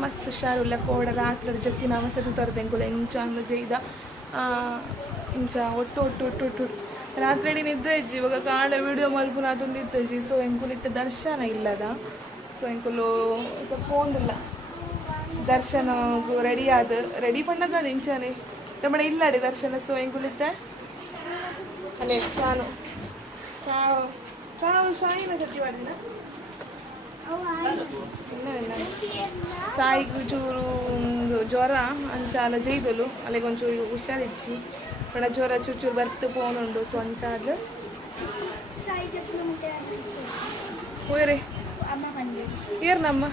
ಮಸ್ತ್ ಹುಷಾರುಲ್ಲ ಕೋಡ ರಾತ್ರಿ ಜೊತೆ ನಾವು ವಸತಿ ತರದೆಂಕುಲ ಇಂಚ ಅಂದ ಜೈದ ಇಂಚ ಒಟ್ಟು ಒಟ್ಟು ಒಟ್ಟು ಒಟ್ಟು ರಾತ್ರಿ ಇಡೀ ನಿದ್ರೆ ಇಜ್ಜಿ ಇವಾಗ ಕಾಡ ವಿಡಿಯೋ ಮಲ್ಪುನ ಅದೊಂದು ಇತ್ತಜ್ಜಿ ಸೊ ಎಂಕುಲಿಟ್ಟು ದರ್ಶನ ಇಲ್ಲದ ಸೊ ಎಂಕುಲು ಪೋಂದಿಲ್ಲ ದರ್ಶನ ರೆಡಿ ಆದ ರೆಡಿ ಪಣ್ಣದ ಇಂಚಾನೆ ತಮ್ಮಡ ಇಲ್ಲಾಡಿ ದರ್ಶನ ಸೊ ಎಂಕುಲಿತ್ತೆ ಅಲ್ಲೇ ಸಾನು ಸಾವು ಶಾಯಿನ ಸತಿ ಮಾಡಿದಿನ ಸಾಯಿಗೂ ಚೂರು ಒಂದು ಜ್ವರ ಅಂಚಾಲ ಜೈದಲು ಅಲ್ಲಿಗೆ ಒಂಚೂರು ಹುಷಾರಿಚ್ಚಿ ಬಡ ಜ್ವರ ಚೂರು ಚೂರು ಬರ್ತು ಪೋನುಂಡು ಸೊ ಅಂಚಾದ ಹೋಯ್ರಿ ಏರ್ ನಮ್ಮ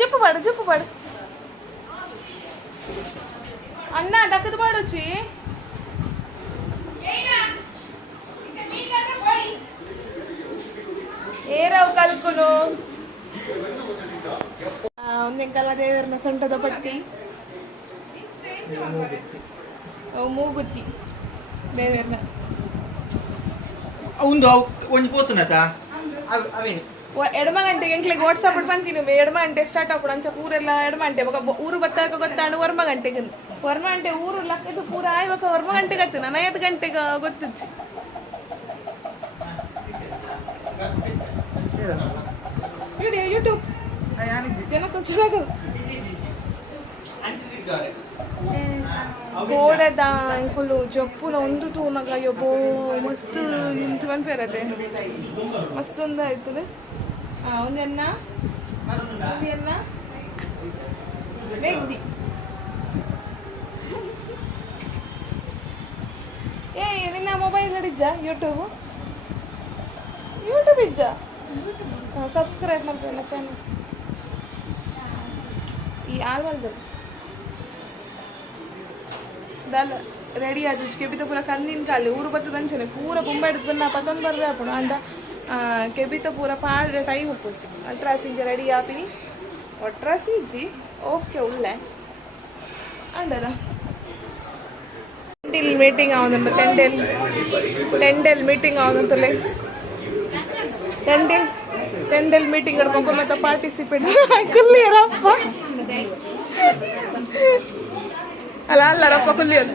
ಜಪ್ಪು ಪಾಡು ಅಣ್ಣ ದಕ್ಕದ ಪಾಡೋಚಿ ಏರವು ಕಲ್ಕುನು ಒಂದೆಂಕಲ್ಲ ದೇವರನ್ನ ಸೊಂಟದ ಪಟ್ಟಿ ಮೂಗುತ್ತಿ ದೇವರನ್ನ ಎಡಮ ಗಂಟೆಗೆ ಎಂಕ್ಲಿಗೆ ವಾಟ್ಸಪ್ ಬಂತೀನಿ ಎಡಮ ಗಂಟೆ ಸ್ಟಾರ್ಟ್ ಆಗ್ಬಿಡು ಅಂಚ ಊರೆಲ್ಲ ಎಡಮ ಗಂಟೆ ಊರು ಬತ್ತಾಕ ಗೊತ್ತಾಂಡು ವರ್ಮ ಗಂಟೆಗೆ ಊರು ಲಕ್ಕದು ಪೂರ ಆಯ್ವಾಗ ವರ್ಮ ಗಂಟೆಗೆ ಹತ್ತು ನಾನು 5 ಗಂಟೆಗೆ ಗೊತ್ತಿತ್ತು ವಿಡಿಯೋ ಯೂಟ್ಯೂಬ್ ಜನಕ್ಕೆ ಚಲೋ ಗೋಡೆದ ಅಂಕುಲು ಜಪ್ಪುನ ಒಂದು ತೂನಗ ಯೊಬ್ಬೋ ಮಸ್ತ್ ನಿಂತು ಬಂದ್ಪೇರದೆ ಮಸ್ತ್ ಒಂದು ಆಯ್ತದೆ ಒಂದೆನ್ನ ಮೆಗ್ದಿ ಏ ನಿನ್ನ ಮೊಬೈಲ್ ಹಿಡಿಜ್ಜ ಯೂಟ್ಯೂಬ್ ಇಜ್ಜ ಸಬ್ಸ್ಕ್ರೈಬ್ ಮಾಡ್ಕೊಳ್ಳ ಚಾನಲ್ ಈ ಆಲ್ವಲ್ದಲ್ಲಿ ದಲ್ಲ ರೆಡಿ ಆದ ಕೆಬಿತ ಪೂರ ಕಣ್ಣಿನ ಕಾಲಿ ಊರು ಬತ್ತದ ಅಂಚನೆ ಪೂರ ಬೊಂಬೆ ಹಿಡಿದು ಬಂದು ಪತ್ತೊಂದು ಬರ್ರೆ ಹಾಪುಣ ಅಂಡ ಕೆಬಿತ ಪೂರ ಪಾಡ್ರೆ ಟೈಮ್ ಉಪ್ಪುಜಿ ಅಲ್ಟ್ರಾಸ್ ಇಂಜ ರೆಡಿ ಆಪಿ ಒಟ್ರಾಸ್ ಇಜ್ಜಿ okay ಉಳ್ಳೆ ಅಂಡದ ಟೆಂಡಿಲ್ meeting ಆവുന്നുണ്ട് Tyndale meeting ಆവുന്നുണ്ടല്ലേ Tyndale meeting ಹಿಡ್ಕೊಂಡು ಮತ್ತೆ ಪಾರ್ಟಿಸಿಪೇಟ್ ಕುಲ್ಲಿಯರಪ್ಪ ಅಲ್ಲ ರಪ್ಪ ಕುಲ್ಲಿಯೋದು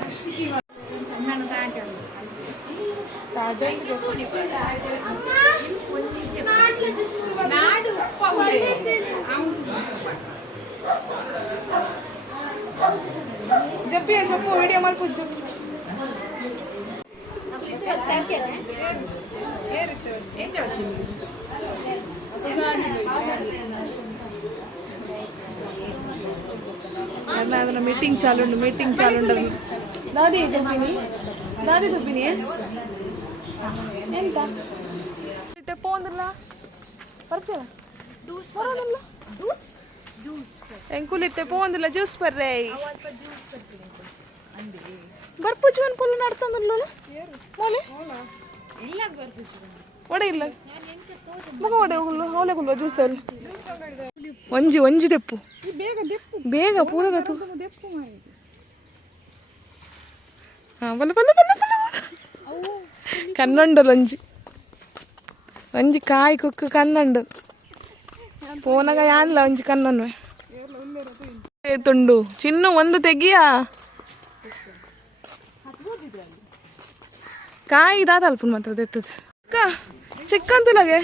ಜಪ್ಪು ವಿಡಿಯೋ ಮಾಡ್ಬೋದು ಜಪ್ಪು ಅದನ್ನ ಮೀಟಿಂಗ್ ಚಾಲುಂಡು ದಾದಿ ದುಬ್ಬಿನಿ ಎಂತ ತೆಪ್ಪ ಒಂದಿಲ್ಲ ಬರ್ತೀರ ಎಂಕುಲಿತ್ತೆ ಪೋಂದಿಲ್ಲ ಜ್ಯೂಸ್ ಬರ್ರೆ ಬರ್ಪುಜು ಅನ್ಪೊಲು ನಡ್ತಂದಲ್ಲ ಮೋಲೆ ಒಡೆ ಇಲ್ಲ ಮಗ ಒಡೆ ಅವಲೆ ಕುಲ್ವ ಜ್ಯೂಸ್ ತಲ್ಲಿ ಒಂಜಿ ದೆಪ್ಪು ಬೇಗ ಪೂರ ಬತ್ತು ಕನ್ನಂಡಲು ಒಂಜಿ ಕಾಯಿ ಕುಕ್ಕು ಕನ್ನಂಡು ಪೋನಾಗ ಯಾನ್ಲ ಒಂಜಿ ಕನ್ನನ್ವೆ ತುಂಡು ಚಿನ್ನು ಒಂದು ತೆಗಿಯ ಕಾಯಿ ದಾದಲ್ಪ ಮಾತ್ರ ತೆತ್ತದ ಚಿಕ್ಕ ಅಂತಲಾಗೆ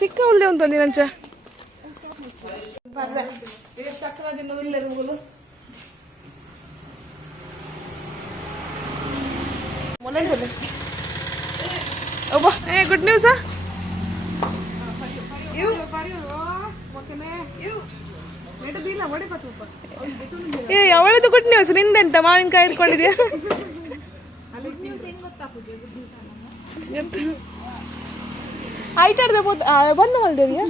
ಚಿಕ್ಕ ಉಳ್ಳೆ ಉಂಟು ನೀನಂಚ ಗುಡ್ ನ್ಯೂಸ್ ಅವಳದು ಗುಡ್ ನ್ಯೂಸ್ ನಿಂದೆಂತ ಮಾವಿನಕಾಯಿ ಇಟ್ಕೊಂಡಿದ್ಯಾ ಆಯ್ತಾಡ್ದೆ ಬಂದು ಮಾಡಿದ್ಯಾ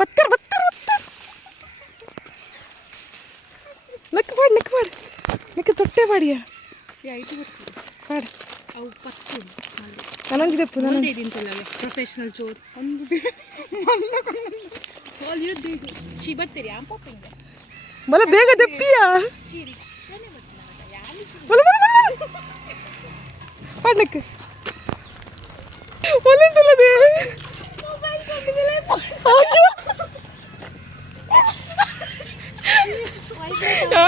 ಬತ್ತಾರ ನಕ್ಕ ತೊಟ್ಟೆ ಬಾಡಿಯ ಪಾಡ ನನಂಜಿ ದೆಪ್ಪು ಪ್ರೊಫೆಷನಲ್ ಚೋರ್ ಬಲ ಬೇಗ ದೆಪ್ಪಿಯ ಪಾಡ್ನಕ್ಕೆ ಒಲಿಂತಲ್ಲದೆ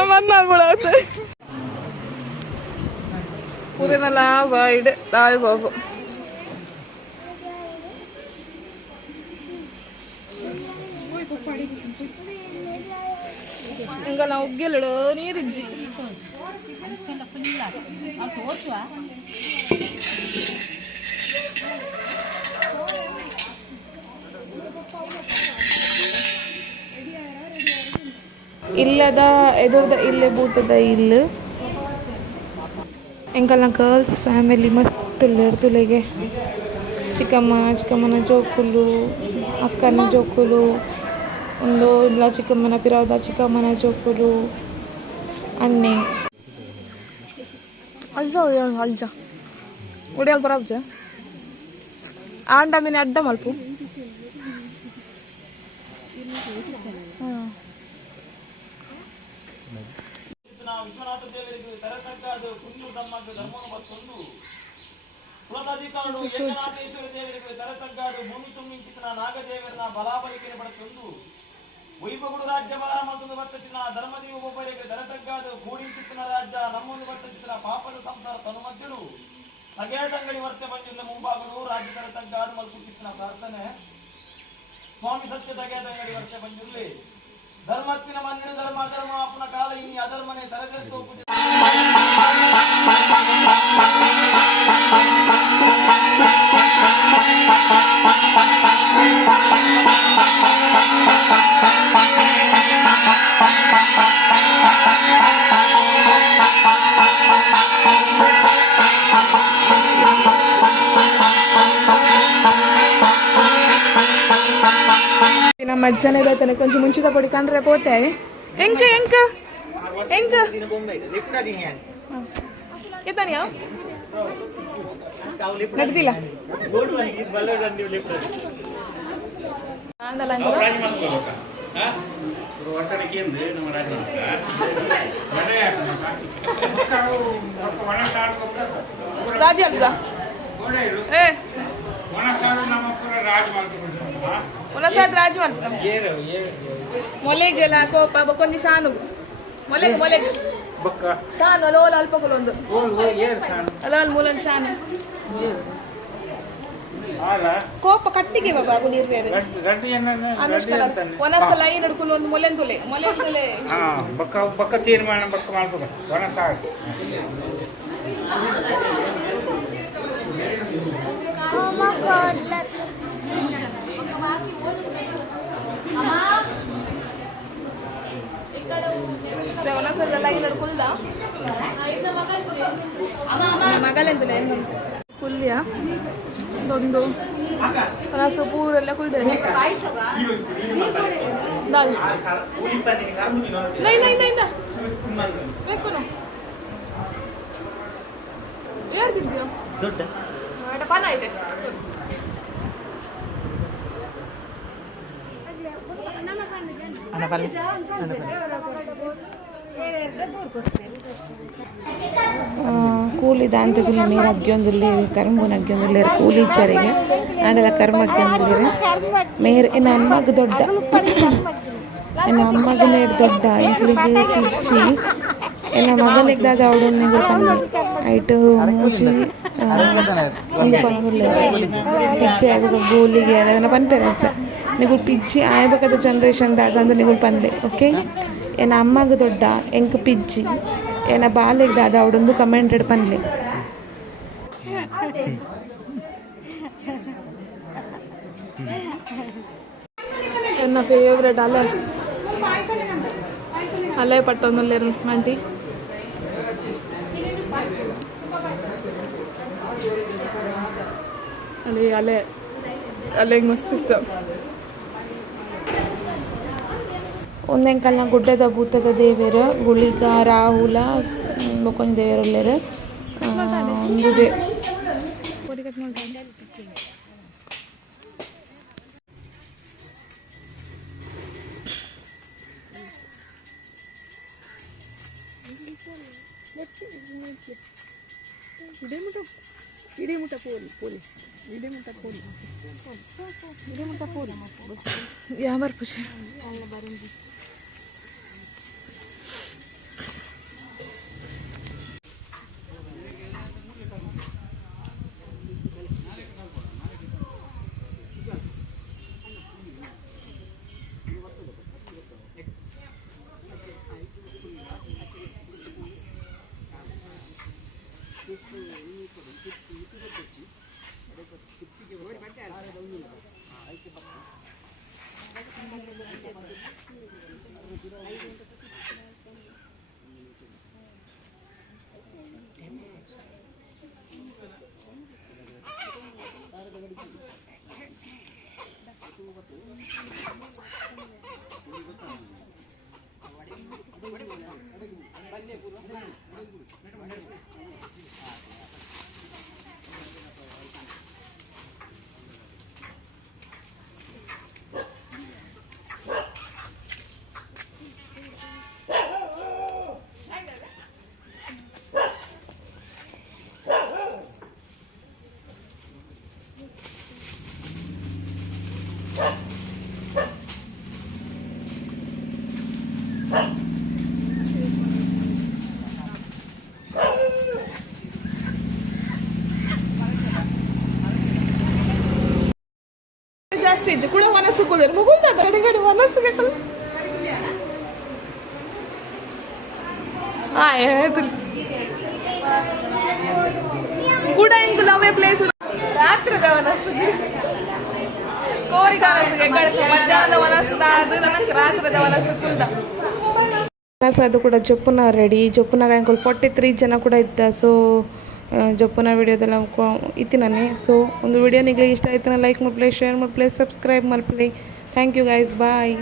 മണ്ണാകുളത്ത് പൂരെ നല്ല വൈഡ് താഴെ പോകും ಎಂಗಲ್ಲ ಉಗ್ಗೆಲ್ಲಡು ನೀರಿಜ್ಜಿ ಇಲ್ಲದ ಎದುರದ ಇಲ್ಲೇ ಬೂತದ ಇಲ್ಲು ಎಂಕಲ್ನ ಗರ್ಲ್ಸ್ ಫ್ಯಾಮಿಲಿ ಮಸ್ತ್ ಉಳ್ಳೇರು ತುಲೆಗೆ ಚಿಕ್ಕಮ್ಮನ ಜೋಕುಲು ಅಕ್ಕನ ಜೋಕುಲು ಒಂದು ಇಲ್ಲ ಚಿಕ್ಕಮ್ಮನ ಪಿರಾದ ಚಿಕ್ಕಮ್ಮನ ಜೋಕುಲು ಅನ್ನೆ ಅಲ್ಜ ಅಲ್ಜ ಉಡಿಯಲ್ ಬರಬ್ಜ ಆಂಡ ಮೀನು ಅಡ್ಡ ಮಲ್ಪು ವಿಶ್ವನಾಥ ದೇವರಿಗೆ ತರತಕ್ಕಾದ ಕುಂದು ತಮ್ಮದು ಧರ್ಮವನ್ನು ಬತ್ತೊಂದು ಕುಲದಾಧಿಕಾರರು ಏಕನಾಥೇಶ್ವರ ದೇವರಿಗೆ ತರತಕ್ಕಾದ ಭೂಮಿ ತುಂಬಿಂಚಿತನ ನಾಗದೇವರನ್ನ ಬಲಾಬಲಿಕೆಯನ್ನು ಪಡೆತೊಂದು ವೈಭಗುಡು ರಾಜ್ಯ ಭಾರ ಮತ್ತೊಂದು ಬತ್ತಚಿನ ಧರ್ಮದೇವ ಒಬ್ಬರಿಗೆ ತರತಕ್ಕಾದ ಕೂಡಿಂಚಿತನ ರಾಜ್ಯ ನಮ್ಮೊಂದು ಬತ್ತಚಿತನ ಪಾಪದ ಸಂಸಾರ ತನುಮದ್ದಳು ತಗೇದಂಗಡಿ ವರ್ತೆ ಬಂದಿಲ್ಲ ಮುಂಭಾಗರು ರಾಜ್ಯ ತರತಕ್ಕಾದ ಮಲ್ಕುಚಿತನ ಪ್ರಾರ್ಥನೆ ಸ್ವಾಮಿ ಸತ್ಯ ತಗೇದಂಗಡಿ ವರ್ತೆ ಬಂದಿರಲಿ ಧರ್ಮತ್ತಿನ ಮಣ್ಣಿನ ಧರ್ಮ ಅಧರ್ಮ ಅಪ್ಪನ ಕಾಲ ಇನ್ನಿ ಅಧರ್ಮನೆ ತರದೆತ್ತು మధ్యాహ్నం పోతాను కొంచెం ముంచుతా పొడి కండ్రే పోతే ఎంక ఎంక ఎంక ఎత్తనియా నడిదిಲ್ಲ ರಾಜ ಅಲ್ವಾ ಏ ಒಂದೊಂದ್ಸಾರಿ ರಾಜು ಅಂತ ಮೊಲೆಗೆಲ್ಲ ಕೋಪ ಬಕ್ಕೊಂದು ಶಾನು ಮೊಲೆಗೆ ಶಾನು ಅಲೋಲ ಅಲ್ಪಗಳು ಒಂದು ಅಲೋಲ್ ಮೂಲನ್ ಶಾನು ಕೋಪ ಕಟ್ಟಿಗೆ ಬಾಬು ನಿರ್ವೇರು ಅನುಷ್ಕಲ ಒಂದೊಂದ್ಸ ಲೈನ್ ಹಿಡ್ಕೊಂಡು ಒಂದು ಮೊಲೆಂದುಲೆ ಬಕ್ಕ ತೀರ್ಮಾನ ಬಕ್ಕ ಮಾಡ್ಬೇಕು ಒಣಸಾಗ ಮಗಲೆಂತಲೇ ಕುಲ್ಯ ಒಂದು ರಸ ಪೂರೆಲ್ಲ ಕುಲ್ದೇನೆ ಯಾರು ತಿಂತೀಯ ಪಣ ಐತೆ ಕೂಲಿ ದಾಂತದಿಲ್ಲ ನೀರು ಅಗ್ಗೊಂದಿಲ್ಲ ಕರ್ಮು ಅಗ್ಗೊಂದಿಲ್ಲ ಕೂಲಿ ಇಚ್ಚರಿಗೆ ಆಂಡೆಲ್ಲ ಕರ್ಮ ಅಗ್ಗೊಂದಿಲ್ಲ ಮೇರ್ ಇನ್ನು ಅಮ್ಮಗ ದೊಡ್ಡ ಇನ್ನು ಅಮ್ಮಗ ಮೇಡ್ ದೊಡ್ಡ ಇಂಟ್ಲಿಗೆ ಪಿಚ್ಚಿ ಇನ್ನು ಮಗನಿಗ್ದಾಗ ಅವಡನ್ನಿಗೆ ಕಮ್ಮಿ ಐಟು ಮೂಚಿ ಒಂದು ಪಂಗುಲ್ಲ ಪಿಚ್ಚಿ ಆಗ ಗೋಲಿಗೆ ಅದನ್ನು ಪನ್ಪೇರೆ ಹಚ್ಚ ನೀವು ಪಿಚ್ಚಿ ಆಯ್ಬೇಕಾದ ಜನ್ರೇಷನ್ದಾಗ ಅಂದ್ರೆ ನೀವು ಪಂದೆ ಓಕೆ ಏನ ಅಮ್ಮಗ ದೊಡ್ಡ ಎಂಕ್ ಪಿಜ್ಜಿ ಏನ ಬಾಲಿಗೆ ದಾದ ಅವಡೊಂದು ಕಮೆಂಟೆಡ್ ಪನ್ಲೆ ಎನ್ನ ಫೇವ್ರೆಟ್ ಅಲೆ ಪಟ್ಟೊಂದಲ್ಲೇರು ಆಂಟಿ ಅಲೆ ಮಸ್ತ್ ಇಷ್ಟ ಒಂದೆಂಕಲ್ನ ಗುಡ್ಡದ ಭೂತದ ದೇವರು ಗುಳಿಗ ರಾಹುಲ ಬೊಕೊಂಜ ದೇವರುಲ್ಲೇರು ಒಂದುದೆ ಇಡೀ ಮುಟ ಪೋಲಿ ಯಾಮರ್ ಪುಷ ಜಾಸ್ತಿ ಇಜ್ಜು ಕೂಡ ಮನಸ್ಸು ಕೂಲರು ಮುಗುಲ್ತದ ಅಡಿಗಡಿ ಮನಸ್ಸು ಬೇಕಲ್ಲ ಕೂಡ ಇಂಕು ನವೇ ಪ್ಲೇಸ್ ರಾತ್ರದ ಮನಸ್ಸು ಕೋರಿಗ ಮಧ್ಯಾಹ್ನದ ಮನಸ್ಸು ಅದು ನನಗೆ ರಾತ್ರದ ಮನಸ್ಸು ಕುಂತ ಅದು ಕೂಡ ಜೊಪ್ಪುನ ರೆಡಿ ಜೊಪ್ಪುನಾಗ ಅಂಕಲ್ 43 ಜನ ಕೂಡ ಇದ್ದ ಸೊ ಜೊಪ್ಪುನ ವಿಡಿಯೋದೆಲ್ಲ ಇತ್ತಿನೇ ಸೊ ಒಂದು ವಿಡಿಯೋ ನಿಮಗೆ ಇಷ್ಟ ಆಯ್ತು ಲೈಕ್ ಮಾಡ್ಪ್ಲೇ ಶೇರ್ ಮಾಡ್ಪ್ಲೇ ಸಬ್ಸ್ಕ್ರೈಬ್ ಮಾಡ್ಪ್ಲೇ ಥ್ಯಾಂಕ್ ಯು ಗೈಸ್ ಬಾಯ್